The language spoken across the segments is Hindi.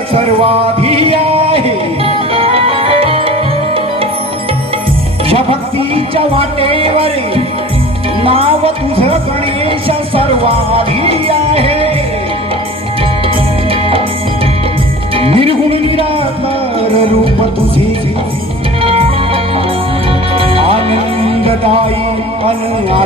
सर्वाभी आहे भक्तीच्या वाटेवर नाव तुझ गणेश सर्वाभी आहे निर्गुण निराकार रूप तुझे। आनंददायी अनन्या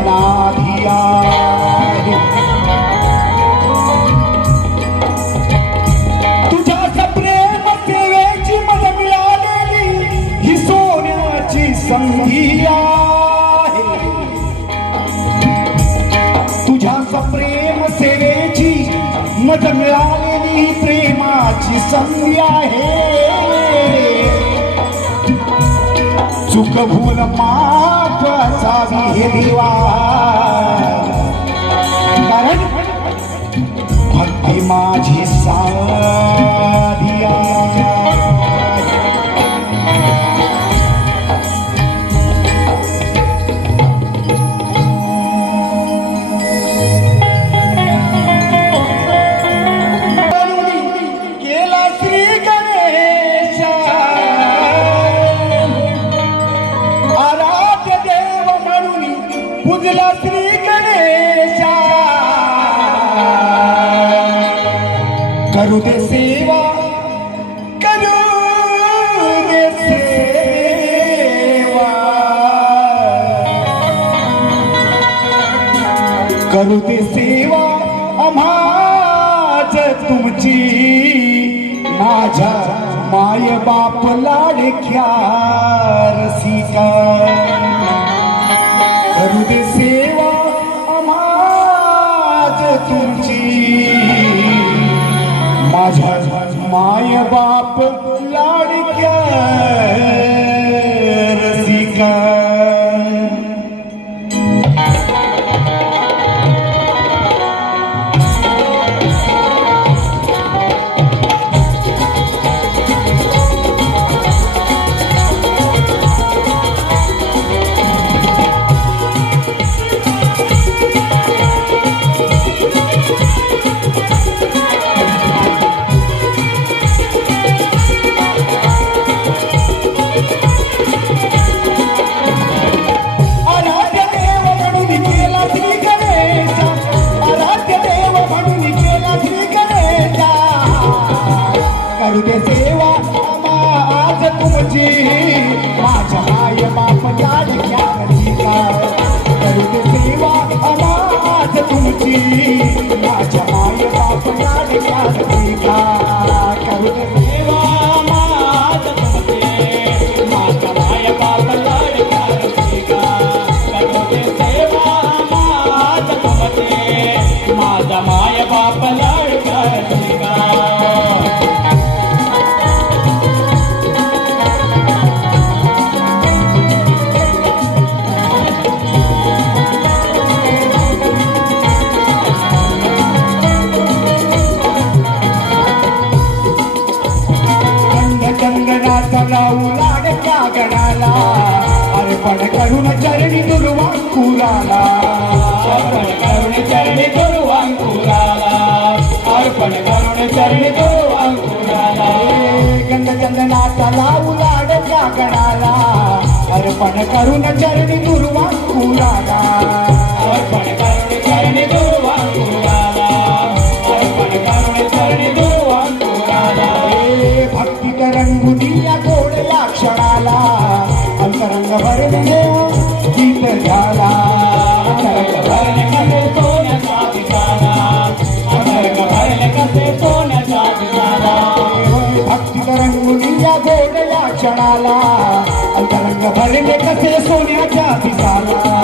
सुखभूल माप असावी हे देवा. कारण भक्ती माझी साधिया करुद सेवा करुद सेवा। करुद सेवा अमाज तुमची माझ्या माय बाप लाडख्या रसिका। करू दे सेवा आज तुमची माझ्या बाप करू दे सेवा आज तुमची माझ्या बाप ಕರುಣ ಚರಣಿ ಗುರುವ ಕೂಡಾಗ क्षणाला अंतरंग भरले कसे सोन्याच्या पिसाला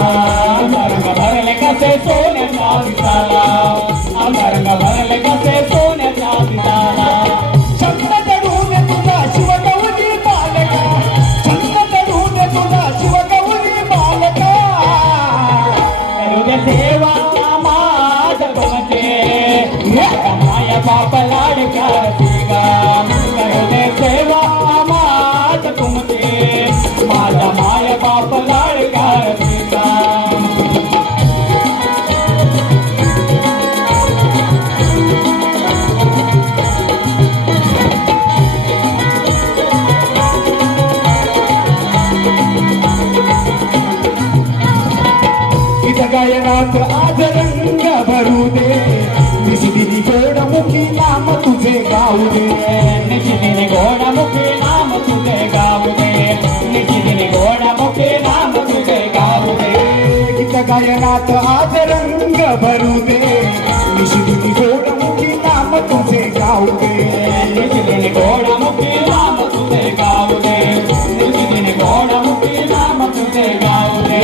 गीत आज रंग भरू दे नाम तुझे गाऊ दे निशिदिनी घोडामुखी नाम तुझे गाऊ दे निशिदिनी घोडामुखी नाम तुझे गाऊ दे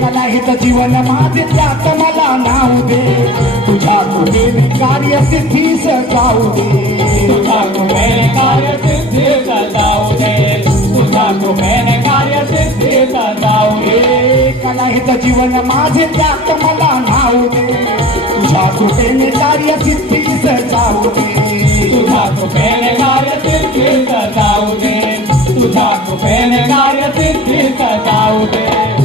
कलाहित जीवन माझे त्यात मला नाव दे तुझ्या कृपेने कार्य सिद्धीस जाऊ दे तुझा कृपेने कार्य सिद्धी जाऊ दे तुझा कृपेने कार्य सिद्धी जाऊ दे कलाहित जीवन माझे त्यात मला नाव दे. तुझ्या कृपेने कार्य सिद्धीस जाऊ दे. तुझा कृपेने कार्य सिद्धी जाऊ दे. तुझा कृपेने कार्य सिद्धी जाऊ दे.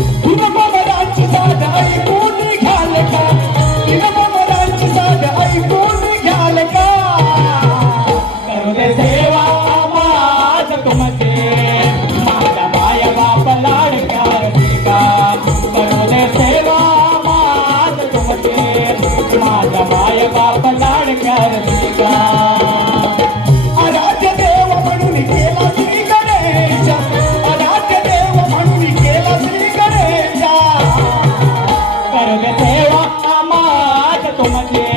তোমাকে